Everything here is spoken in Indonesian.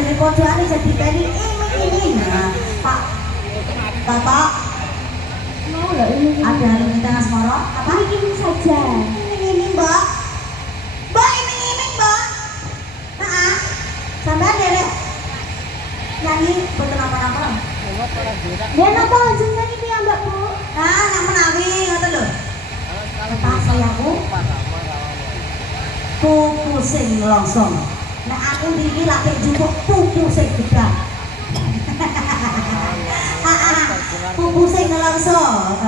dari pojokan jadi tadi ini. Nah, Pak Bapak Mau loh ini. ada di tengah Asmoro apa? Ini saja. Ini Mbak. Mbak ini Mbak. Nah, sampai deh nyanyi betul apa-apa. Dia napa langsung nyanyi dia Mbak Bu? Nah, yang menawi ngoten lho. Kata sayangku pupu sing longsong. Nah aku iki lagi njupuk pupu sing gedang. Pupu sing longsong.